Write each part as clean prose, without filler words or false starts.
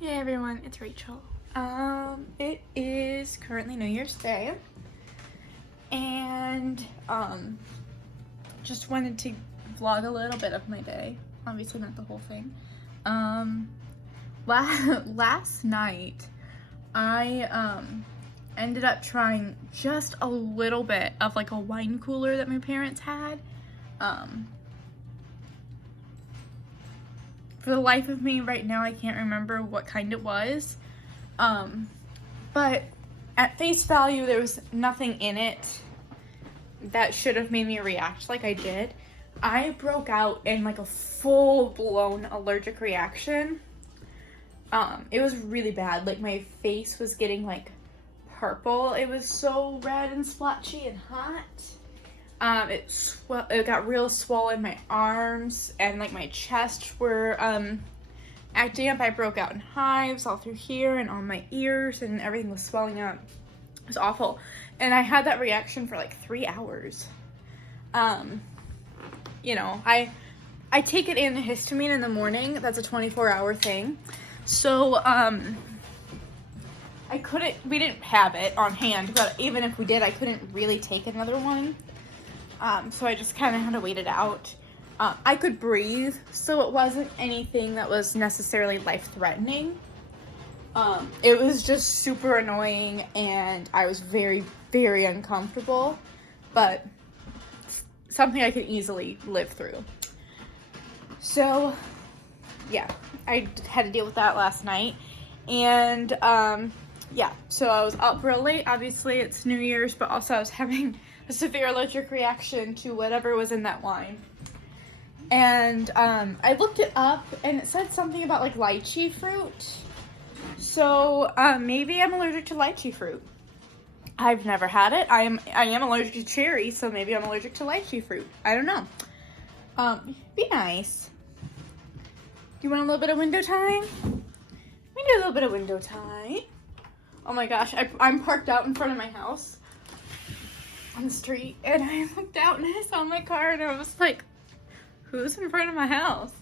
Hey everyone, it's Rachel. It is currently New Year's Day, and just wanted to vlog a little bit of my day. Obviously not the whole thing. Last night I ended up trying just a little bit of like a wine cooler that my parents had. For the life of me right now, I can't remember what kind it was. But at face value, there was nothing in it that should have made me react like I did. I broke out in like a full-blown allergic reaction. It was really bad. Like my face was getting like purple. It was so red and splotchy and hot. It got real swollen. My arms and like my chest were acting up. I broke out in hives all through here and on my ears, and everything was swelling up. It was awful, and I had that reaction for like 3 hours. You know, I take it antihistamine in the morning. That's a 24-hour thing. So we didn't have it on hand, but even if we did, I couldn't really take another one. So I just kind of had to wait it out. I could breathe, so it wasn't anything that was necessarily life-threatening. It was just super annoying, and I was very, very uncomfortable, but something I could easily live through. So, yeah, I had to deal with that last night, and, yeah, so I was up real late. Obviously, it's New Year's, but also I was having a severe allergic reaction to whatever was in that wine. And I looked it up, and it said something about like lychee fruit. So maybe I'm allergic to lychee fruit. I've never had it. I am allergic to cherry, so maybe I'm allergic to lychee fruit. I don't know. Be nice. Do you want a little bit of window time? We do a little bit of window time. Oh my gosh, I'm parked out in front of my house on the street, and I looked out and I saw my car, and I was like, who's in front of my house?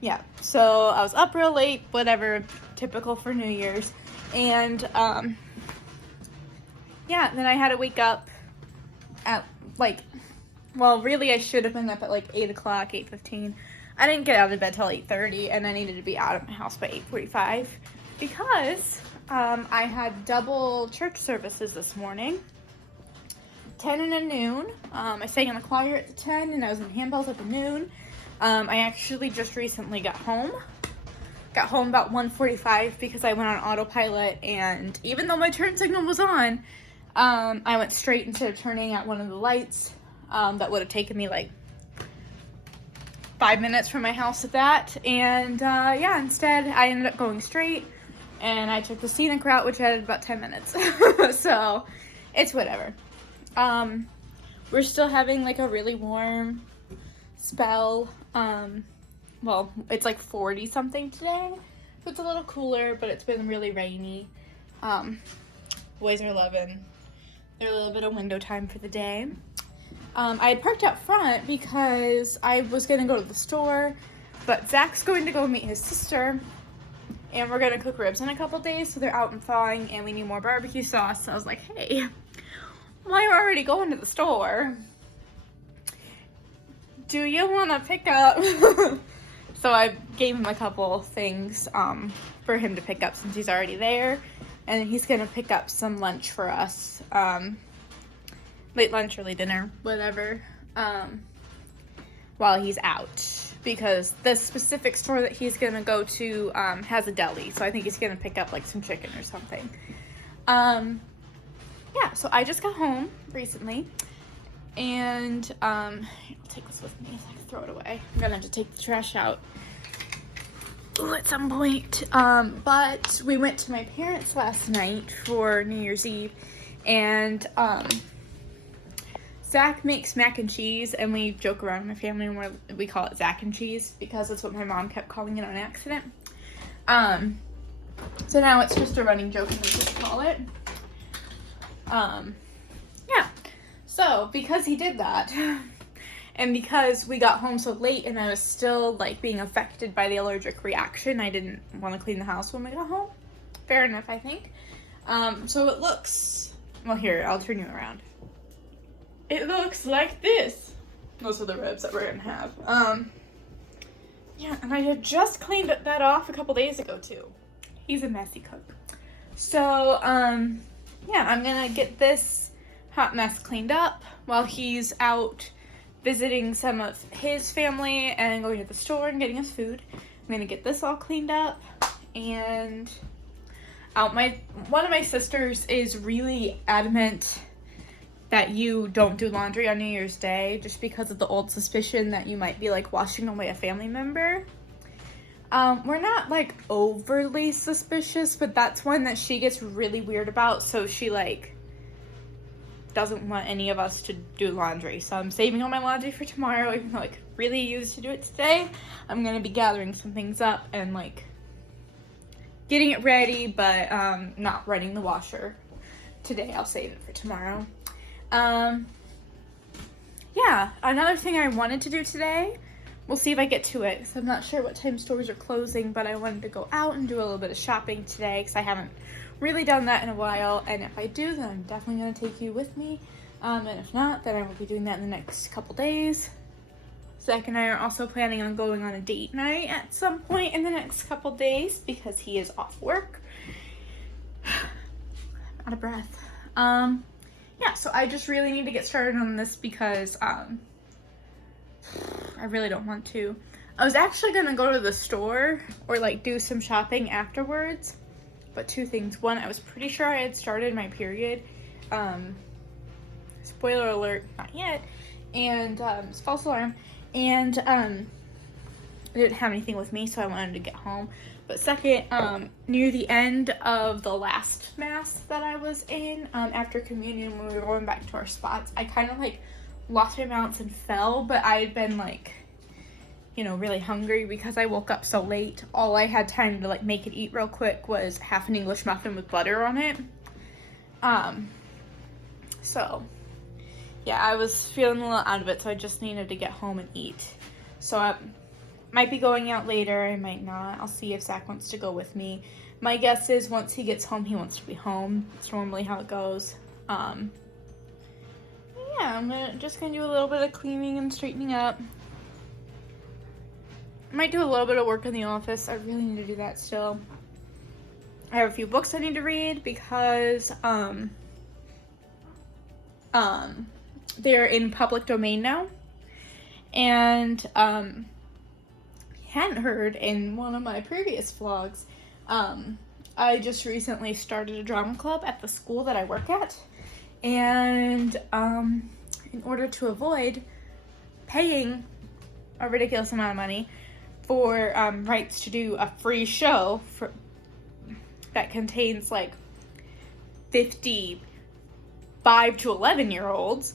Yeah, so I was up real late, whatever, typical for New Year's, and yeah, then I had to wake up at like, well, really I should have been up at like 8 o'clock, 8:15. I didn't get out of bed till 8:30, and I needed to be out of my house by 8:45 because I had double church services this morning, 10 and a noon. I sang in the choir at the 10, and I was in handbells at the noon. I actually just recently got home about 1:45 because I went on autopilot, and even though my turn signal was on, I went straight instead of turning at one of the lights. That would have taken me like 5 minutes from my house at that, and yeah, instead I ended up going straight, and I took the scenic route, which added about 10 minutes. So it's whatever. We're still having like a really warm spell. Well, it's like 40 something today, so it's a little cooler, but it's been really rainy. Boys are loving their little bit of window time for the day. I had parked out front because I was gonna go to the store, but Zach's going to go meet his sister, and we're gonna cook ribs in a couple days, so they're out and thawing, and we need more barbecue sauce. So I was like, hey, while you're already going to the store, do you want to pick up? So I gave him a couple things for him to pick up since he's already there, and he's gonna pick up some lunch for us, late lunch, early dinner, whatever, while he's out, because the specific store that he's gonna go to has a deli, so I think he's gonna pick up like some chicken or something. Yeah, so I just got home recently, and I'll take this with me so I can throw it away. I'm gonna have to take the trash out at some point. But we went to my parents last night for New Year's Eve, and Zach makes mac and cheese, and we joke around in my family and we call it Zach and cheese because that's what my mom kept calling it on accident. So now it's just a running joke and we just call it. Yeah. So because he did that, And because we got home so late and I was still like being affected by the allergic reaction, I didn't want to clean the house when we got home. Fair enough, I think. So it looks, well, here, I'll turn you around. It looks like this. Those are the ribs that we're gonna have. Yeah, and I had just cleaned that off a couple days ago too. He's a messy cook. So, yeah, I'm gonna get this hot mess cleaned up while he's out visiting some of his family and going to the store and getting us food. I'm gonna get this all cleaned up, and one of my sisters is really adamant that you don't do laundry on New Year's Day just because of the old suspicion that you might be like washing away a family member. We're not like overly suspicious, but that's one that she gets really weird about, so she like doesn't want any of us to do laundry. So I'm saving all my laundry for tomorrow, even though I could really use to do it today. I'm gonna be gathering some things up and like getting it ready, but not running the washer today. I'll save it for tomorrow. Yeah, another thing I wanted to do today, we'll see if I get to it, because I'm not sure what time stores are closing, but I wanted to go out and do a little bit of shopping today, because I haven't really done that in a while, and if I do, then I'm definitely going to take you with me, and if not, then I will be doing that in the next couple days. Zach and I are also planning on going on a date night at some point in the next couple days, because he is off work. Out of breath. Yeah, so I just really need to get started on this because I really don't want to. I was actually going to go to the store or like do some shopping afterwards, but two things. One, I was pretty sure I had started my period. Spoiler alert, not yet. And it's false alarm. And I didn't have anything with me, so I wanted to get home. But second, near the end of the last mass that I was in, after communion, when we were going back to our spots, I kind of like lost my balance and fell, but I had been like, you know, really hungry because I woke up so late. All I had time to like make it eat real quick was half an English muffin with butter on it. So yeah, I was feeling a little out of it, so I just needed to get home and eat. So I might be going out later, I might not. I'll see if Zach wants to go with me. My guess is once he gets home, he wants to be home. It's normally how it goes. Yeah, I'm just gonna do a little bit of cleaning and straightening up. I might do a little bit of work in the office. I really need to do that still. I have a few books I need to read because they're in public domain now. And hadn't heard in one of my previous vlogs, I just recently started a drama club at the school that I work at, and in order to avoid paying a ridiculous amount of money for rights to do a free show that contains like 55 to 11-year-olds,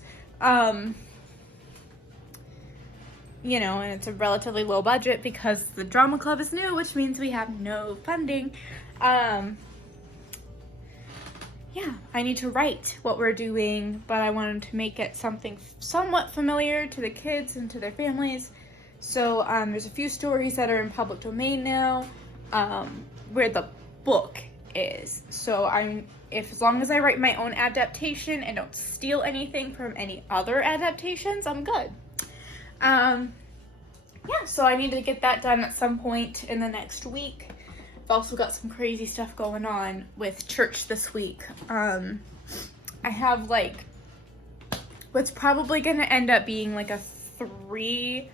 you know, and it's a relatively low budget because the drama club is new, which means we have no funding. Yeah, I need to write what we're doing, but I wanted to make it something somewhat familiar to the kids and to their families. So there's a few stories that are in public domain now, where the book is. So as long as I write my own adaptation and don't steal anything from any other adaptations, I'm good. Yeah, so I need to get that done at some point in the next week. I've also got some crazy stuff going on with church this week. I have like what's probably gonna end up being like a 3+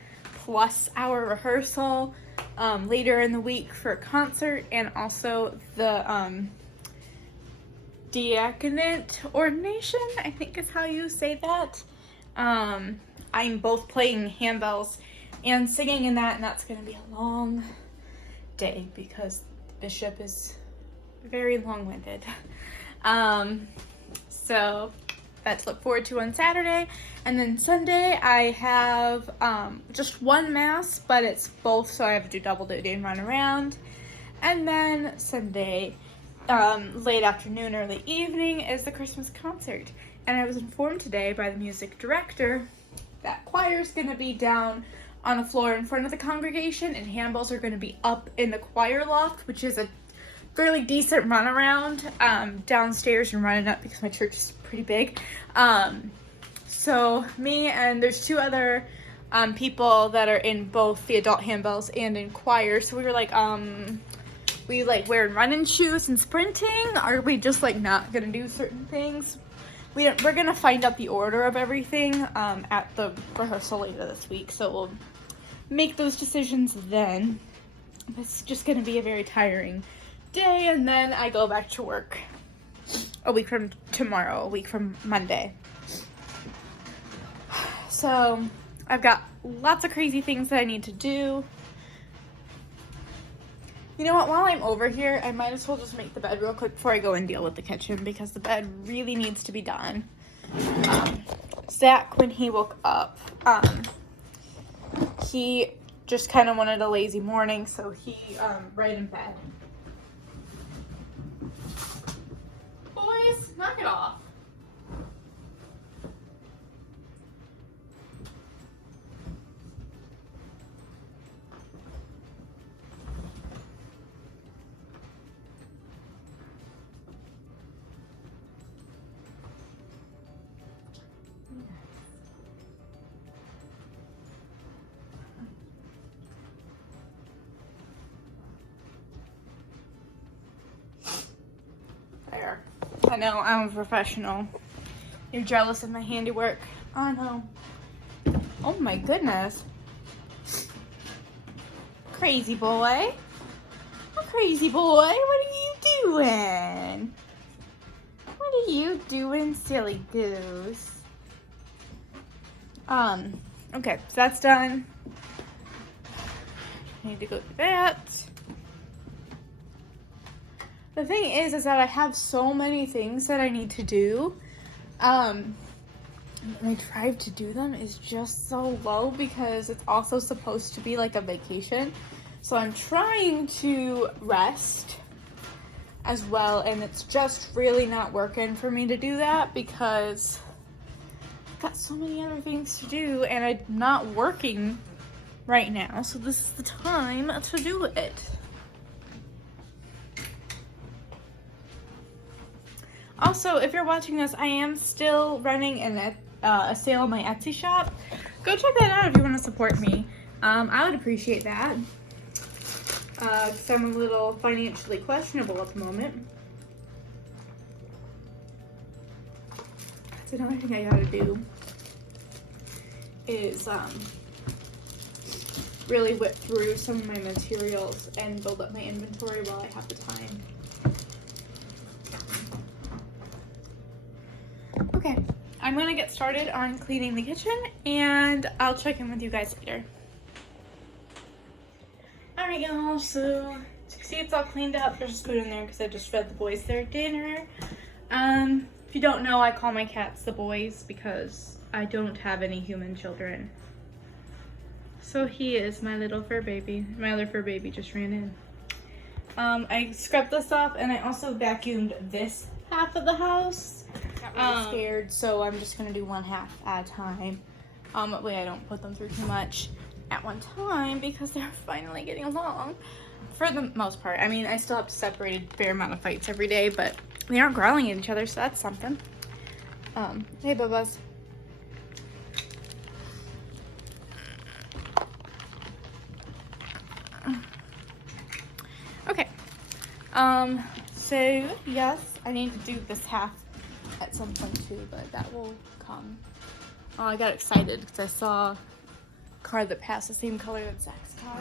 hour rehearsal later in the week for a concert, and also the diaconate ordination, I think is how you say that. I'm both playing handbells and singing in that, and that's going to be a long day because the bishop is very long-winded. So that to look forward to on Saturday. And then Sunday I have just one mass, but it's both, so I have to do double duty and run around. And then Sunday, late afternoon, early evening, is the Christmas concert. And I was informed today by the music director that choir's going to be down on the floor in front of the congregation, and handbells are going to be up in the choir loft, which is a fairly decent runaround downstairs and running up because my church is pretty big. So me and there's 2 other people that are in both the adult handbells and in choir. So we were like, we like wearing running shoes and sprinting? Are we just like not gonna do certain things? We're gonna find out the order of everything at the rehearsal later this week. So we'll make those decisions then. It's just gonna be a very tiring day, and then I go back to work a week from tomorrow, a week from Monday. So I've got lots of crazy things that I need to do. You know what, while I'm over here, I might as well just make the bed real quick before I go and deal with the kitchen, because the bed really needs to be done. Zach, when he woke up, he just kind of wanted a lazy morning, so he right in bed. Boys, knock it off. There. I know, I'm a professional. You're jealous of my handiwork. I know. Oh my goodness. Crazy boy. Oh, crazy boy. What are you doing? What are you doing, silly goose? Okay, so that's done. I need to go do that. The thing is that I have so many things that I need to do. My drive to do them is just so low because it's also supposed to be like a vacation. So I'm trying to rest as well, and it's just really not working for me to do that because I've got so many other things to do and I'm not working right now. So this is the time to do it. Also, if you're watching this, I am still running a sale on my Etsy shop. Go check that out if you want to support me. I would appreciate that. Because I'm a little financially questionable at the moment. That's another thing I gotta do. Is really whip through some of my materials and build up my inventory while I have the time. Okay, I'm gonna get started on cleaning the kitchen and I'll check in with you guys later. Alright y'all, so see it's all cleaned up. There's food in there because I just fed the boys their dinner. If you don't know, I call my cats the boys because I don't have any human children. So he is my little fur baby. My other fur baby just ran in. I scrubbed this off and I also vacuumed this half of the house. Got really scared, so I'm just gonna do one half at a time. That way I don't put them through too much at one time because they're finally getting along for the most part. I mean, I still have to separate a fair amount of fights every day, but they aren't growling at each other, so that's something. Hey Bubba's. Okay. So yes, I need to do this half at some point too, but that will come. Oh, I got excited because I saw a car that passed the same color as Zach's car.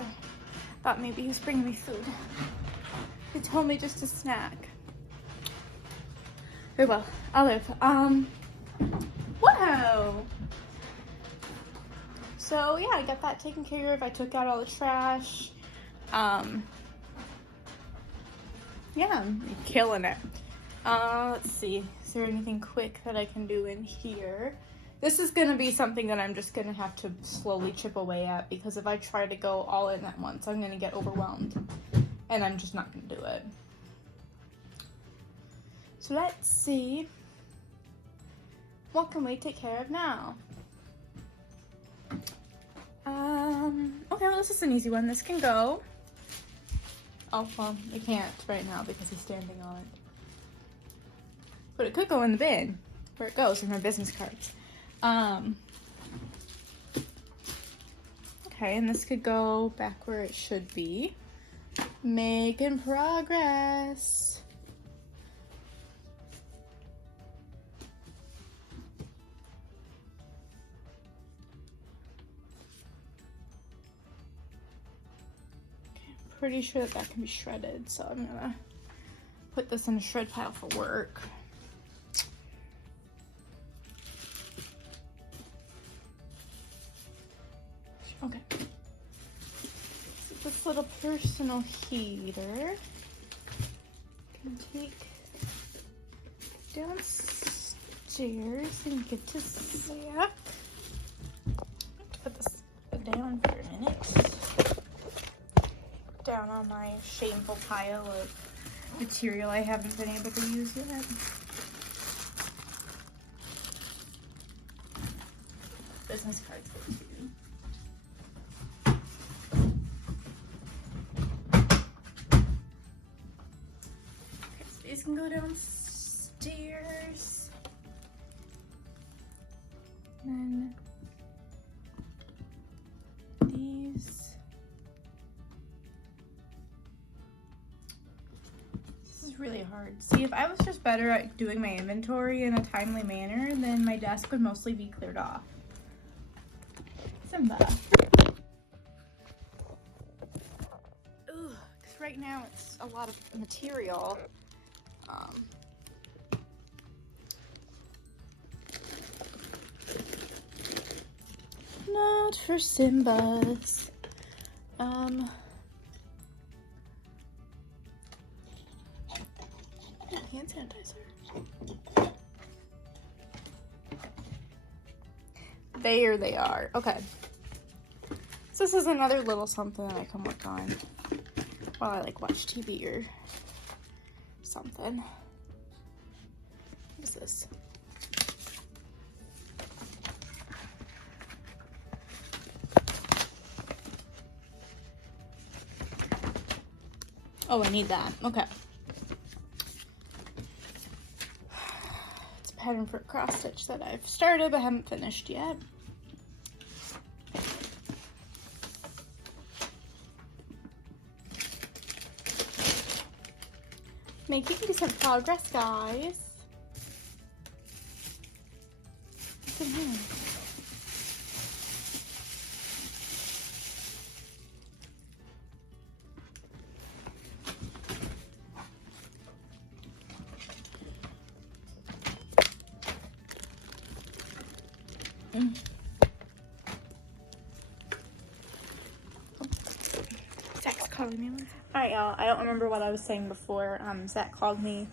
Thought maybe he was bringing me food. He told me just a snack. Very well, Olive. Whoa! So yeah, I got that taken care of. I took out all the trash. Yeah, I'm killing it. Let's see. Is there anything quick that I can do in here? This is going to be something that I'm just going to have to slowly chip away at because if I try to go all in at once, I'm going to get overwhelmed. And I'm just not going to do it. So let's see. What can we take care of now? Okay, well, this is an easy one. This can go. Oh, well, it can't right now because he's standing on it. But it could go in the bin where it goes in my business cards. Okay, and this could go back where it should be. Making progress. Okay, I'm pretty sure that can be shredded, so I'm gonna put this in a shred pile for work. Okay. So this little personal heater can take downstairs and get to Zach. Put this down for a minute. Down on my shameful pile of material I haven't been able to use yet. Business cards go too. Okay, so these can go downstairs. And then these. This is really hard. See, if I was just better at doing my inventory in a timely manner, then my desk would mostly be cleared off. Simba. Because right now it's a lot of material. Not for Simbas. Hand sanitizer. There they are. Okay. So this is another little something that I can work on while I like watch TV or something. What is this? Oh, I need that. Okay. It's a pattern for a cross stitch that I've started but haven't finished yet. Making decent progress, guys. What's in here? Zach's calling me. Alright, y'all. I don't remember what I was saying before. Zach called me.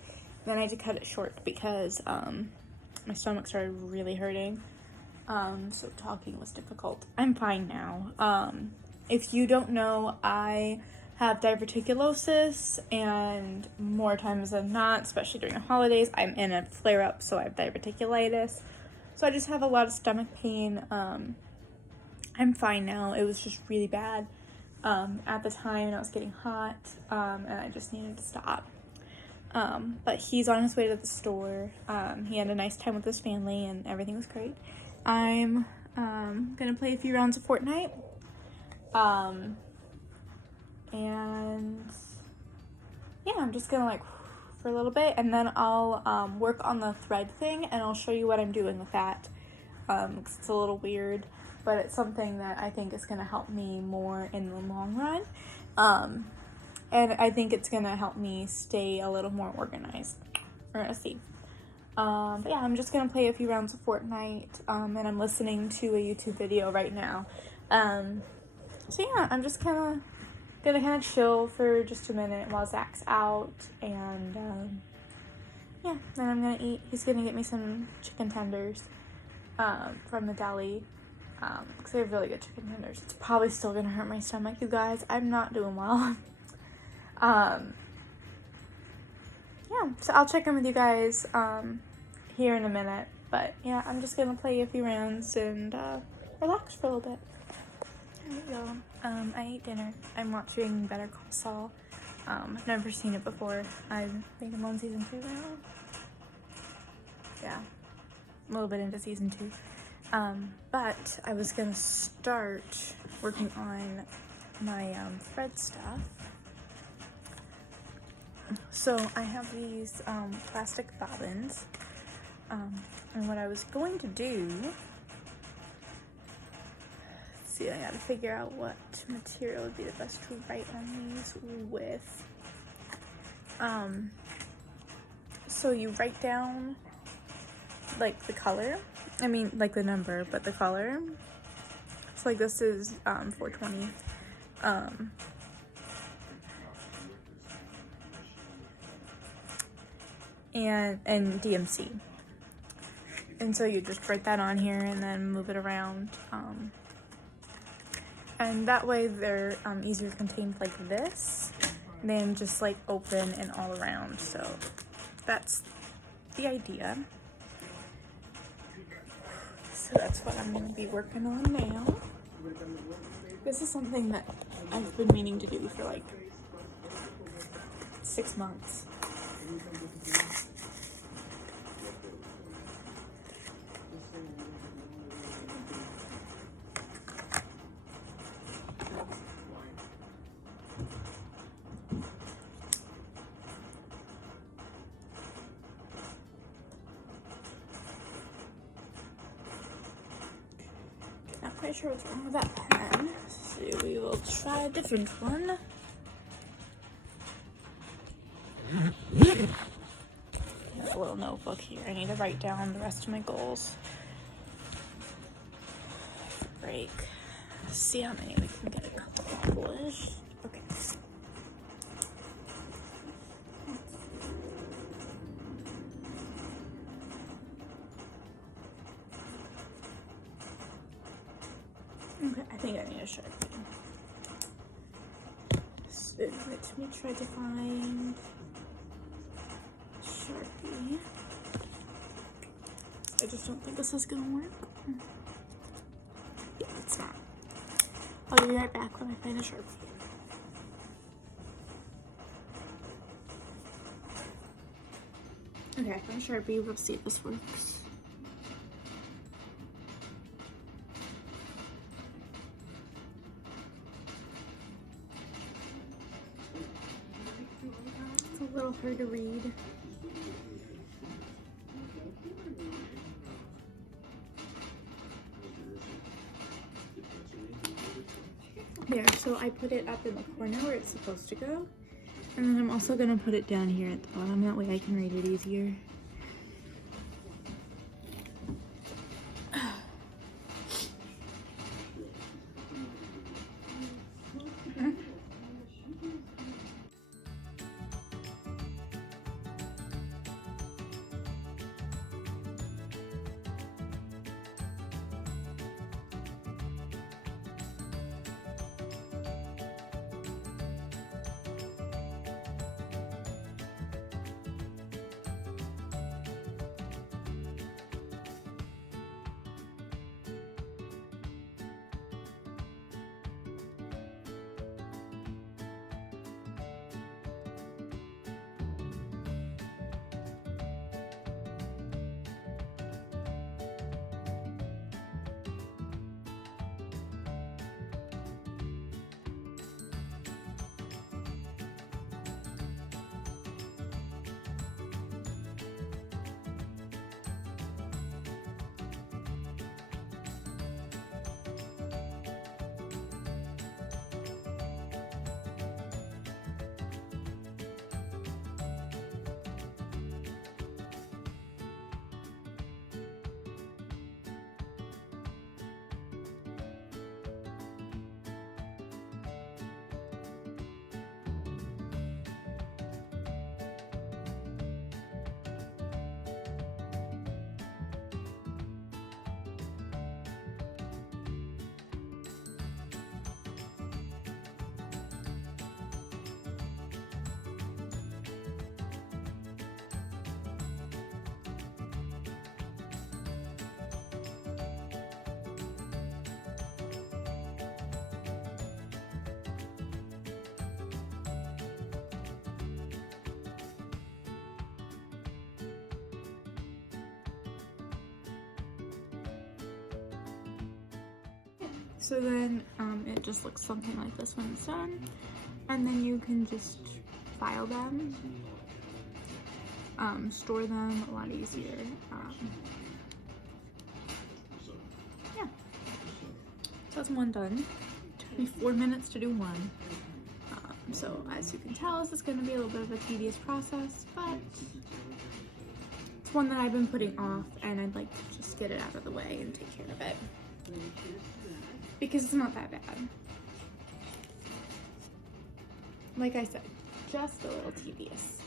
Then I had to cut it short because my stomach started really hurting. So talking was difficult. I'm fine now. If you don't know, I have diverticulosis, and more times than not, especially during the holidays, I'm in a flare-up, so I have diverticulitis. So I just have a lot of stomach pain. I'm fine now. It was just really bad at the time, and I was getting hot, and I just needed to stop. But he's on his way to the store. He had a nice time with his family, and everything was great. I'm gonna play a few rounds of Fortnite. And yeah, I'm just gonna like for a little bit, and then I'll work on the thread thing, and I'll show you what I'm doing with that. 'Cause it's a little weird, but it's something that I think is gonna help me more in the long run. And I think it's gonna help me stay a little more organized. We're gonna see. But yeah, I'm just gonna play a few rounds of Fortnite, and I'm listening to a YouTube video right now. So yeah, I'm just gonna chill for just a minute while Zach's out, and yeah, then I'm gonna eat. He's gonna get me some chicken tenders from the deli, because they have really good chicken tenders. It's probably still gonna hurt my stomach, you guys. I'm not doing well. Yeah, so I'll check in with you guys here in a minute, but yeah, I'm just gonna play a few rounds and relax for a little bit. Hello. I ate dinner. I'm watching Better Call Saul. I've never seen it before. I think I'm on season 2 now. Yeah, a little bit into season 2. But I was gonna start working on my thread stuff. So I have these plastic bobbins, and what I was going to do. See, I gotta figure out what material would be the best to write on these with. So you write down like the color, I mean like the number, but the color. So like this is 420. And DMC. And so you just write that on here and then move it around. And that way they're easier contained like this than just like open and all around. So that's the idea. So that's what I'm going to be working on now. This is something that I've been meaning to do for like 6 months. Not quite sure what's wrong with that pen, so we will try a different one. I have a little notebook here. I need to write down the rest of my goals. Break. See how many we can get accomplished. Okay. Okay, I think I need a Sharpie. So let me try to find Sharpie. I just don't think this is gonna work. Yeah, it's not. I'll be right back when I find a Sharpie. Okay, I found a Sharpie. Let's see if this works. It's a little hard to read. There, so I put it up in the corner where it's supposed to go. And then I'm also gonna put it down here at the bottom, that way I can read it easier. So then it just looks something like this when it's done, and then you can just file them, store them a lot easier. Yeah, so that's one done. Took me 4 minutes to do one. So as you can tell, this is going to be a little bit of a tedious process, but it's one that I've been putting off, and I'd like to just get it out of the way and take care of it, because it's not that bad. Like I said, just a little tedious.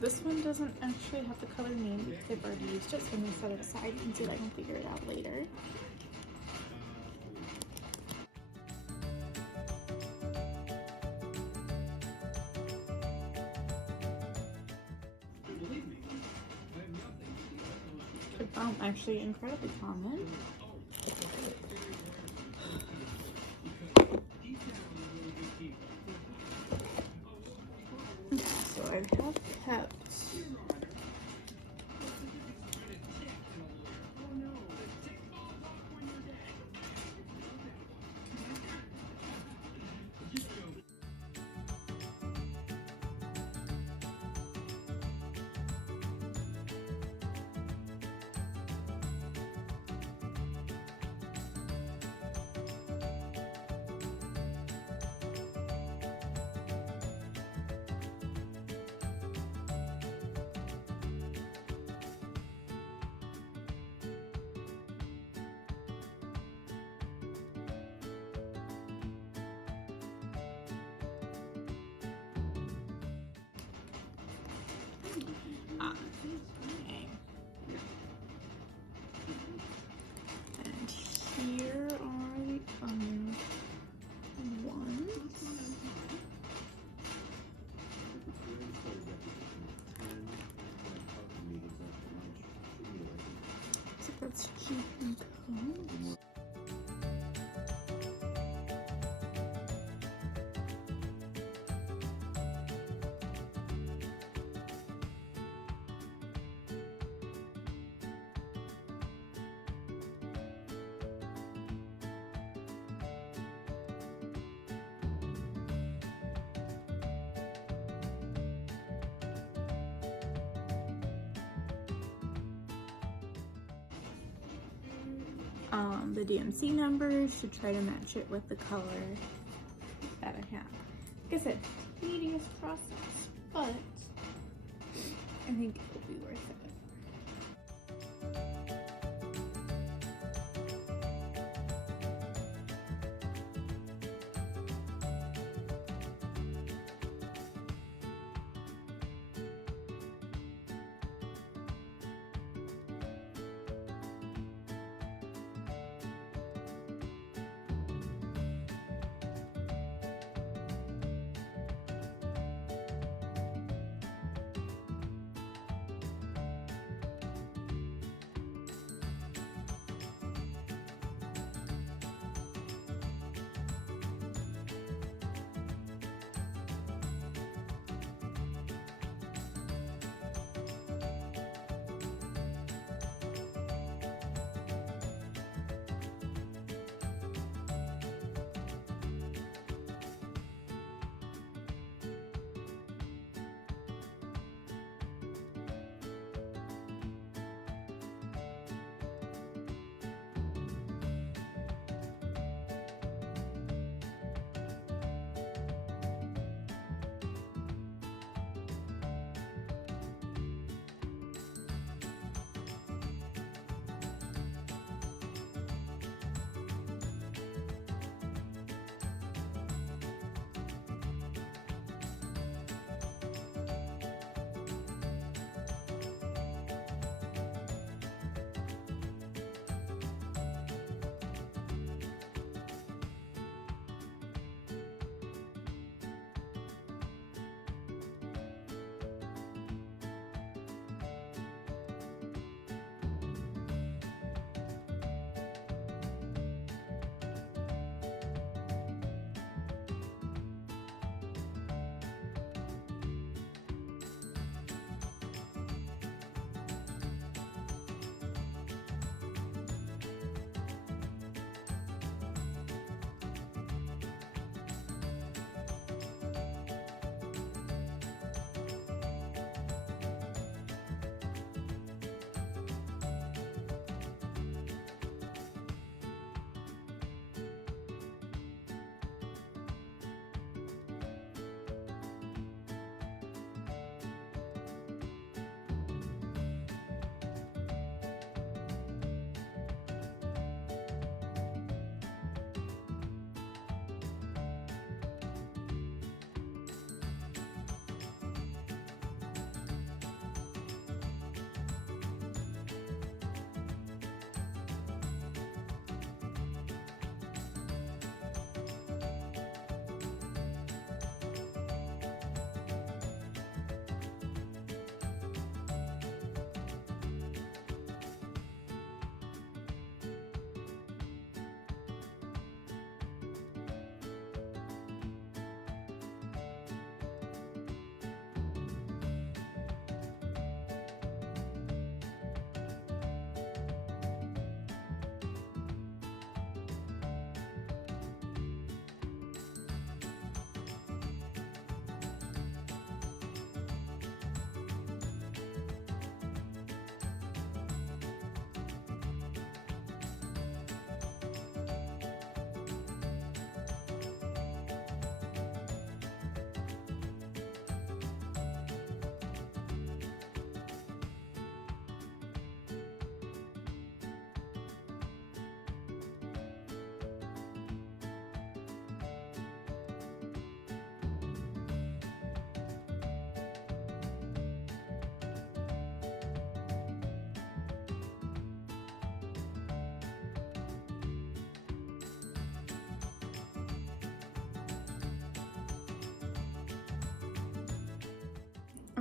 This one doesn't actually have the color name because I've already used it, so I'm going to set it aside and see if I can figure it out later. Actually incredibly common. Okay, so I have kept okay. And here are the ones. So that's cheap and cool. The DMC number should try to match it with the color that I have. Like I said, tedious process, but I think it will be worth it.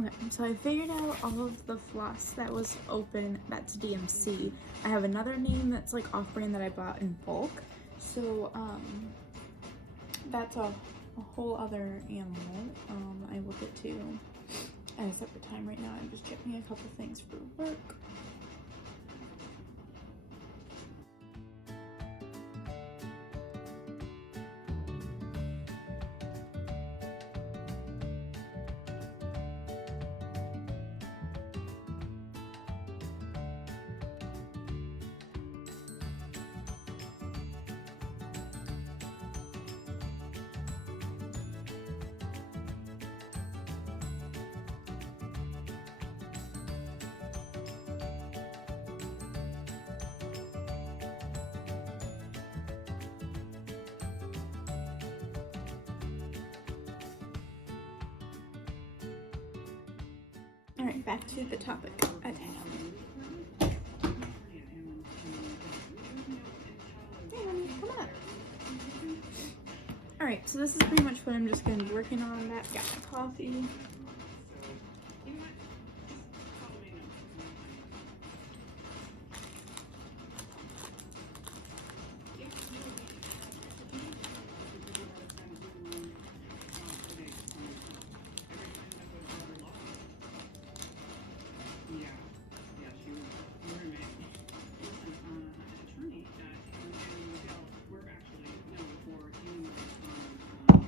Okay, so I figured out all of the floss that was open. That's DMC. I have another name that's like off-brand that I bought in bulk. So that's a whole other animal. I will get to at a separate time. Right now I'm just checking a couple things for work. All right, back to the topic at hand. Hey, honey, come on. All right, so this is pretty much what I'm just going to be working on. That got my coffee.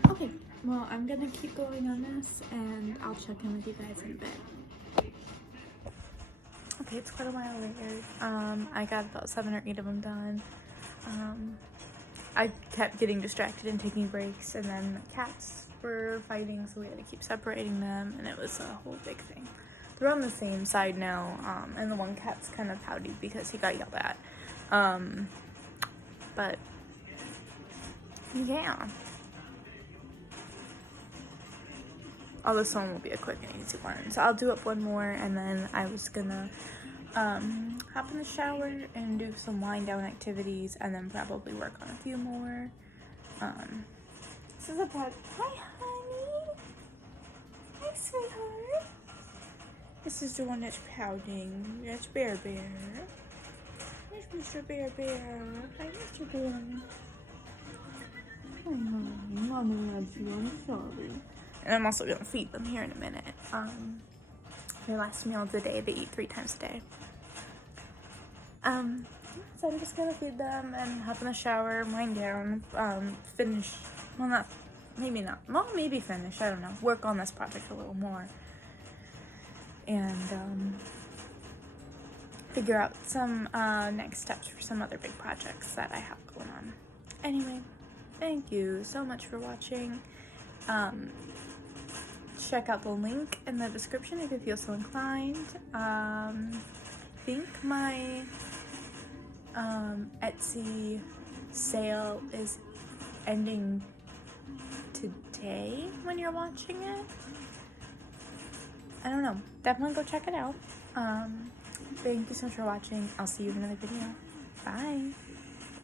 Okay, well, I'm gonna keep going on this and I'll check in with you guys in a bit. Okay, it's quite a while later. I got about 7 or 8 of them done. I kept getting distracted and taking breaks, and then the cats were fighting, so we had to keep separating them, and it was a whole big thing. They're on the same side now, and the one cat's kind of pouty because he got yelled at. But yeah. Although this one will be a quick and easy one. So I'll do up one more, and then I was gonna hop in the shower and do some wind down activities, and then probably work on a few more. This is a bug. Hi, honey. Hi, sweetheart. This is the one that's pouting. That's Bear Bear. There's Mr. Bear Bear. Hi, Mr. Bear. Hi, honey. Mommy loves you. I'm sorry. And I'm also gonna feed them here in a minute. Their last meal of the day. They eat 3 times a day. So I'm just gonna feed them and hop in the shower, wind down, finish. Well, not. Well, maybe finish. I don't know. Work on this project a little more. And figure out some next steps for some other big projects that I have going on. Anyway, thank you so much for watching. Check out the link in the description if you feel so inclined. I think my Etsy sale is ending today when you're watching it. I don't know. Definitely go check it out. Thank you so much for watching. I'll see you in another video. Bye.